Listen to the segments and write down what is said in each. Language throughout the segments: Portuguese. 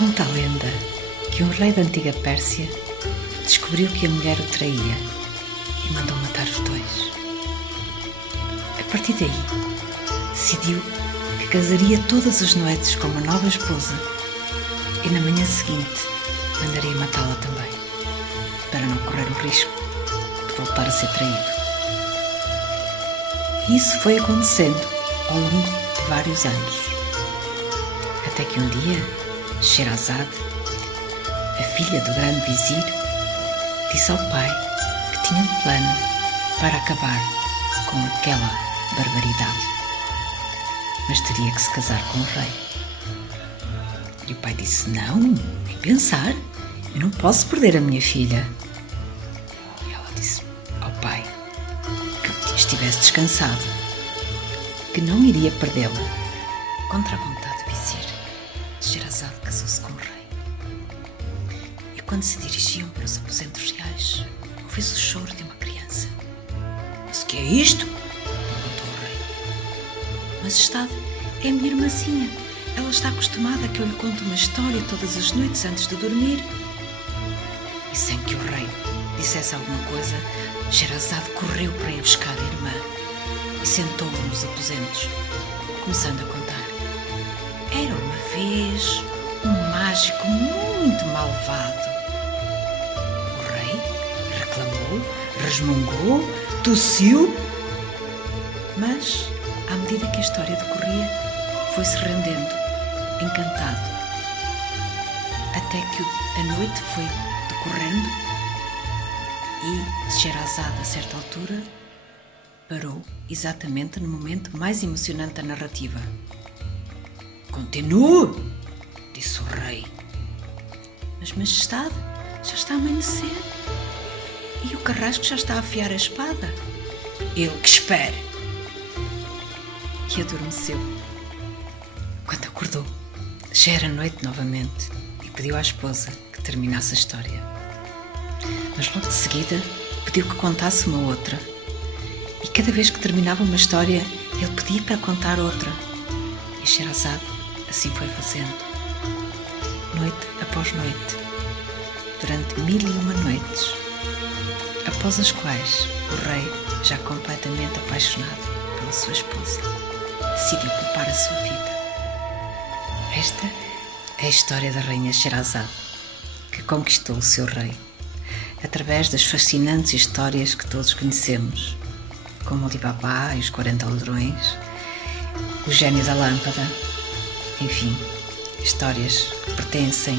Conta a lenda que um rei da antiga Pérsia descobriu que a mulher o traía e mandou matar os dois. A partir daí, decidiu que casaria todas as noites com uma nova esposa e na manhã seguinte mandaria matá-la também, para não correr o risco de voltar a ser traído. E isso foi acontecendo ao longo de vários anos, até que um dia Sherazade, a filha do grande vizir, disse ao pai que tinha um plano para acabar com aquela barbaridade, mas teria que se casar com o rei. E o pai disse: não, nem pensar, eu não posso perder a minha filha. E ela disse ao pai que estivesse descansado, que não iria perdê-la. Contra a vontade do vizir, Sherazade casou-se com o rei. E quando se dirigiam para os aposentos reais, ouviu-se o choro de uma criança. Mas o que é isto? Perguntou o rei. Majestade, é a minha irmãzinha. Ela está acostumada a que eu lhe conte uma história todas as noites antes de dormir. E sem que o rei dissesse alguma coisa, Sherazade correu para ir buscar a irmã e sentou-a nos aposentos, começando a contar. Era uma vez um mágico muito malvado. O rei reclamou, resmungou, tossiu, mas, à medida que a história decorria, foi-se rendendo, encantado, até que a noite foi decorrendo e Sherazade, a certa altura, parou exatamente no momento mais emocionante da narrativa. Continue, disse o rei. Mas, majestade, já está a amanhecer e o carrasco já está a afiar a espada. Ele que espere. E adormeceu. Quando acordou, já era noite novamente e pediu à esposa que terminasse a história. Mas logo de seguida pediu que contasse uma outra. E cada vez que terminava uma história, ele pedia para contar outra. E Sherazade assim foi fazendo, noite após noite, durante 1001 noites, após as quais o rei, já completamente apaixonado pela sua esposa, decidiu poupar a sua vida. Esta é a história da rainha Sherazade, que conquistou o seu rei, através das fascinantes histórias que todos conhecemos, como Ali Babá e os 40 ladrões, o gênio da lâmpada, enfim, histórias que pertencem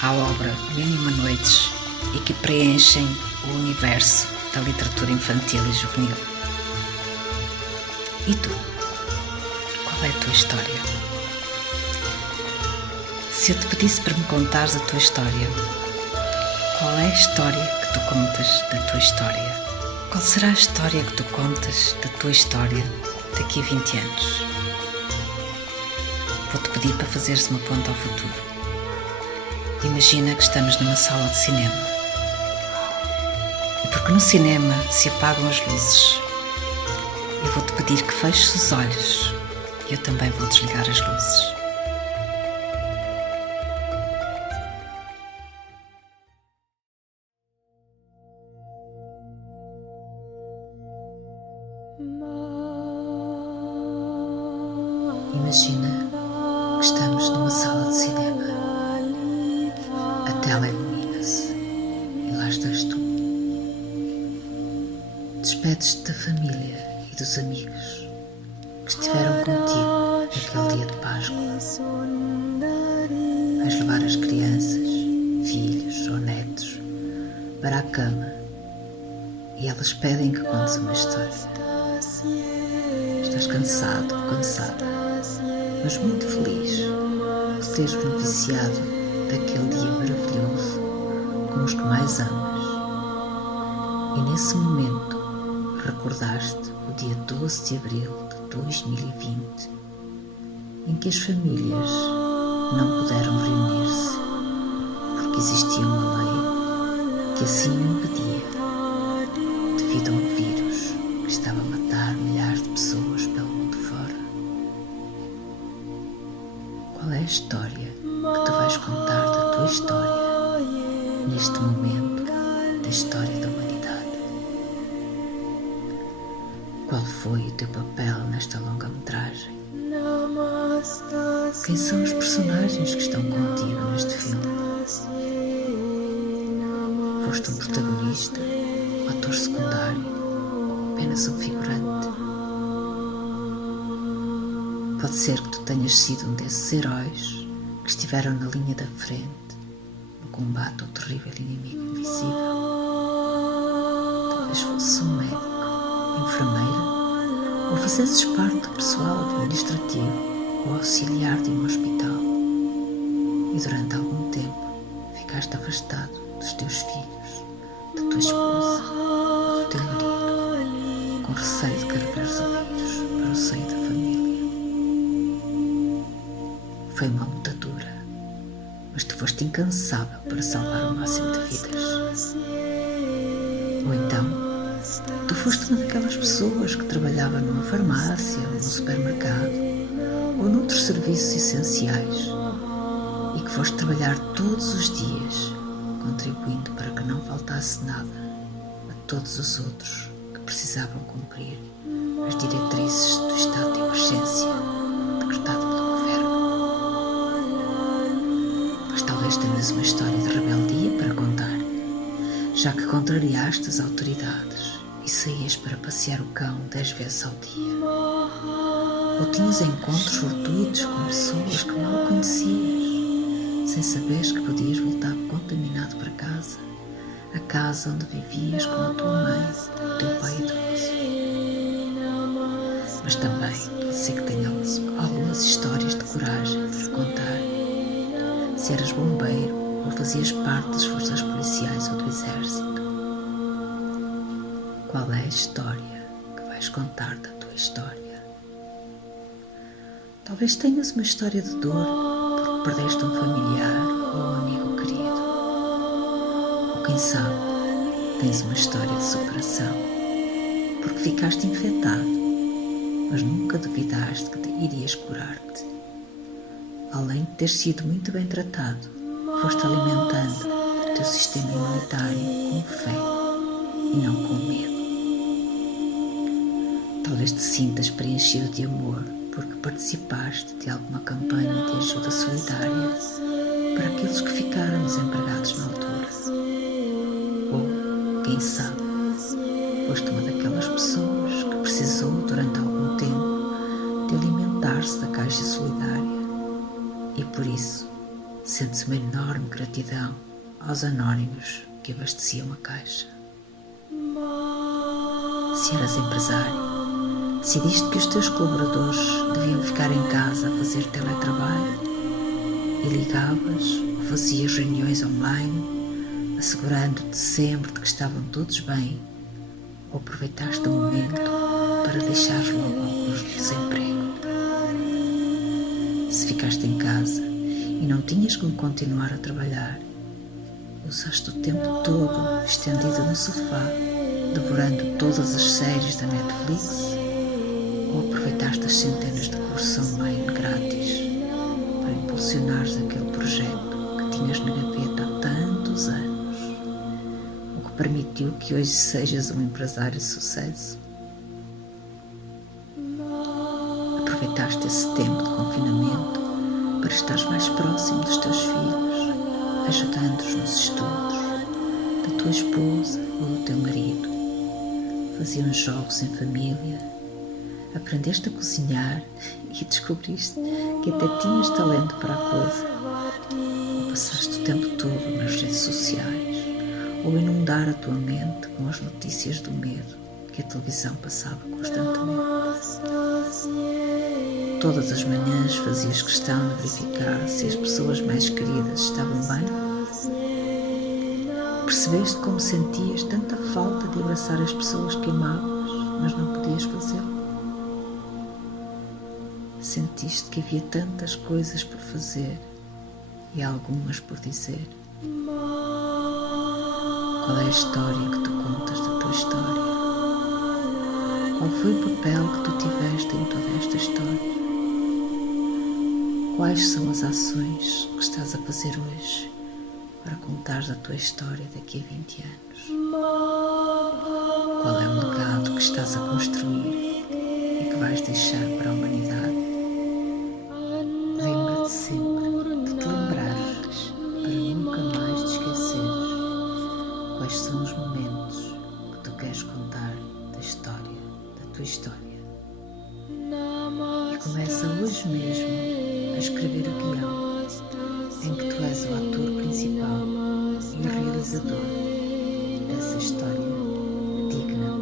à obra 1001 Noites e que preenchem o universo da literatura infantil e juvenil. E tu? Qual é a tua história? Se eu te pedisse para me contares a tua história, qual é a história que tu contas da tua história? Qual será a história que tu contas da tua história daqui a 20 anos? Vou-te pedir para fazeres uma ponte ao futuro. Imagina que estamos numa sala de cinema. E porque no cinema se apagam as luzes, eu vou-te pedir que feches os olhos e eu também vou desligar as luzes. Imagina que estamos numa sala de cinema. A tela ilumina-se e lá estás tu. Despedes-te da família e dos amigos que estiveram contigo naquele dia de Páscoa. Vais levar as crianças, filhos ou netos para a cama e elas pedem que contes uma história. Estás cansado ou cansada, mas muito feliz por teres beneficiado daquele dia maravilhoso com os que mais amas. E nesse momento recordaste o dia 12 de abril de 2020, em que as famílias não puderam reunir-se porque existia uma lei que assim o impedia, devido a um vírus que estava a matar milhares de pessoas pelo mundo fora. Qual é a história que tu vais contar? este momento da história da humanidade? Qual foi o teu papel nesta longa-metragem? Quem são os personagens que estão contigo neste filme? Foste um protagonista, um ator secundário, apenas um figurante? Pode ser que tu tenhas sido um desses heróis que estiveram na linha da frente no combate ao terrível inimigo invisível. Talvez fosse um médico, enfermeira, ou fizesses parte do pessoal administrativo ou auxiliar de um hospital e durante algum tempo ficaste afastado dos teus filhos, da tua esposa ou do teu marido, com receio de carregares o vírus para o seio da família. Foi uma luta dura, mas tu foste incansável para salvar o máximo de vidas. Ou então, tu foste uma daquelas pessoas que trabalhava numa farmácia ou num supermercado ou noutros serviços essenciais e que foste trabalhar todos os dias, contribuindo para que não faltasse nada a todos os outros que precisavam cumprir as diretrizes do estado de emergência decretado pelo governo. Mas talvez tenhas uma história de rebeldia para contar, já que contrariaste as autoridades e saías para passear o cão 10 vezes ao dia. Ou tinhas encontros fortuitos com pessoas que mal conhecias, sem saberes que podias voltar contaminado para casa, a casa onde vivias com a tua mãe, o teu pai idoso. Mas também pode ser que tenhas algumas histórias de coragem para contar, se eras bombeiro ou fazias parte das forças policiais ou do exército. Qual é a história que vais contar da tua história? Talvez tenhas uma história de dor porque perdeste um familiar ou um amigo querido. Ou quem sabe, tens uma história de superação porque ficaste infectado, mas nunca duvidaste que te irias curar-te. Além de ter sido muito bem tratado, foste alimentando o teu sistema imunitário com fé e não com medo. Talvez te sintas preenchido de amor porque participaste de alguma campanha de ajuda solidária para aqueles que ficaram desempregados na altura. Ou, quem sabe, foste uma daquelas pessoas que precisou durante algum tempo de alimentar-se da caixa solidária e por isso sentes uma enorme gratidão aos anónimos que abasteciam a caixa. Se eras empresário, decidiste que os teus colaboradores deviam ficar em casa a fazer teletrabalho e ligavas ou fazias reuniões online, assegurando-te sempre de que estavam todos bem, ou aproveitaste o momento para deixares logo alguns no desemprego. Se ficaste em casa e não tinhas como continuar a trabalhar, usaste o tempo todo estendido no sofá, devorando todas as séries da Netflix, ou aproveitaste as centenas de cursos online grátis para impulsionares aquele projeto que tinhas na gaveta há tantos anos, o que permitiu que hoje sejas um empresário de sucesso? Aproveitaste esse tempo de confinamento para estares mais próximo dos teus filhos, ajudando-os nos estudos, da tua esposa ou do teu marido. Faziam jogos em família, aprendeste a cozinhar e descobriste que até tinhas talento para a coisa. Ou passaste o tempo todo nas redes sociais, ou inundar a tua mente com as notícias do medo que a televisão passava constantemente. Todas as manhãs fazias questão de verificar se as pessoas mais queridas estavam bem? Percebeste como sentias tanta falta de abraçar as pessoas que amavas, mas não podias fazê-lo? Sentiste que havia tantas coisas por fazer e algumas por dizer? Qual é a história que tu contas da tua história? Qual foi o papel que tu tiveste em toda esta história? Quais são as ações que estás a fazer hoje para contares a tua história daqui a 20 anos. Qual é o legado que estás a construir e que vais deixar para a humanidade? Lembra-te sempre de te lembrares para nunca mais te esqueceres quais são os momentos que tu queres contar da história, da tua história. E começa hoje mesmo a escrever o guião em que tu és o ator principal e o realizador dessa história digna